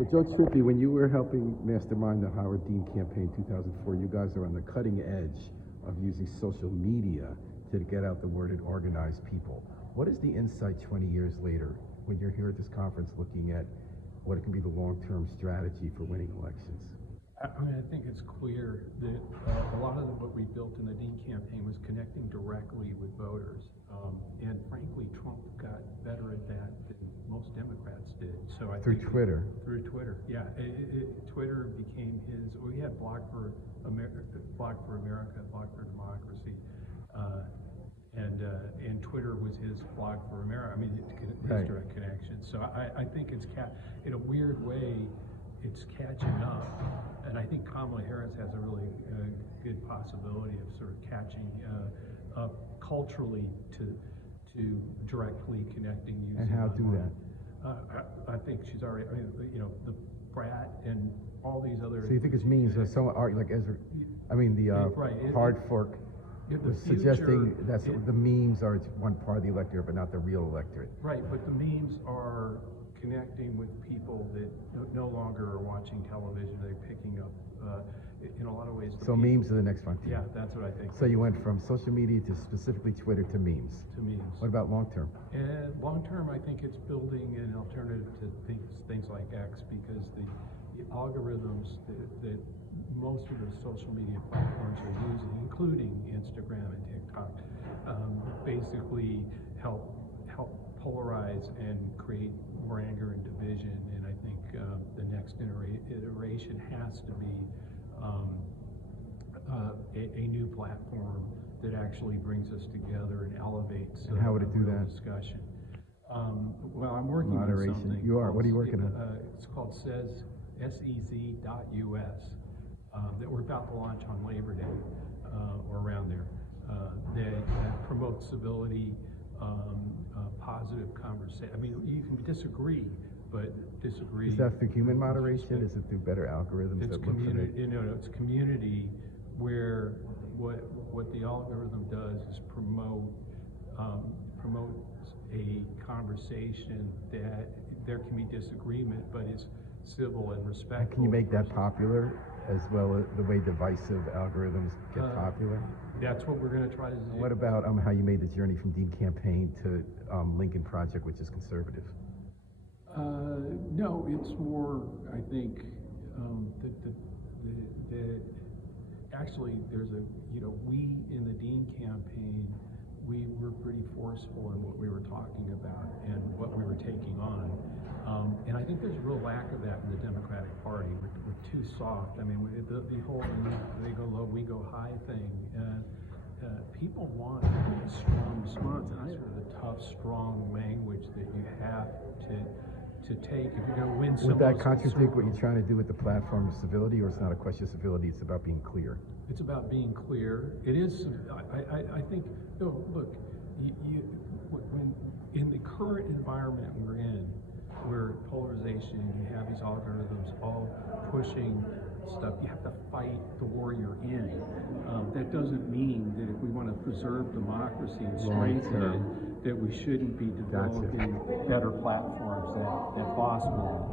So Joe Trippi, when you were helping mastermind the Howard Dean campaign in 2004, you guys are on the cutting edge of using social media to get out the word and organize people. What is the insight 20 years later when you're here at this conference looking at what it can be the long-term strategy for winning elections? I mean, I think it's clear that a lot of what we built in the Dean campaign was connecting directly with voters. And frankly, Trump got better at that than most Democrats did. So I Through think Twitter. Through Twitter, yeah. Twitter became his. We had Block for America, Block for Democracy, and Twitter was his Block for America. I mean, his direct connection. So I think it's in a weird way, it's catching up, and I think Kamala Harris has a really good possibility of sort of catching up culturally to directly connecting using. And how do that? I think she's already. I mean, the brat and all these other. So you think it's memes? Or someone like Ezra? I mean, the hard fork was suggesting that the memes are one part of the electorate, but not the real electorate. Right, but the memes are connecting with people that no longer are watching television. They're picking up, in a lot of ways. So memes are the next frontier. Yeah, that's what I think. So you went from social media to specifically Twitter to memes. To memes. What about long term? And long term, I think it's building an alternative to things like X, because the algorithms that most of the social media platforms are using, including Instagram and TikTok, basically help polarize and create more anger and division. And I think the next iteration has to be a new platform that actually brings us together and elevates. And how would it do that? Discussion. Well, I'm working Moderation. on something. You are. What are you working on? It's called SEZ.us that we're about to launch on Labor Day or around there. That promotes civility, positive conversation. I mean, you can disagree, but disagree. Is that through human moderation? Is it through better algorithms? It's community. It's community where what the algorithm does is promotes a conversation that there can be disagreement, but it's civil and respectful. And can you make that popular as well as the way divisive algorithms get popular? That's what we're going to try to do. What about how you made the journey from Dean campaign to Lincoln Project, which is conservative? No, it's more, I think, that actually there's we in the Dean campaign, we were pretty forceful in what we were talking about and what we were taking on. And I think there's a real lack of that in the Democratic Party. We're too soft. I mean, the whole they go low, we go high thing. People want strong response, and sort of the tough, strong language that you have to take if you're going to win. Would that contradict what you're trying to do with the platform of civility, or it's not a question of civility, it's about being clear? It's about being clear. It is. I think. Look, when in the current environment we're in, where polarization, you have these algorithms all pushing stuff, you have to fight the war you're in. That doesn't mean that if we want to preserve democracy and strengthen it, that we shouldn't be developing better platforms that foster that.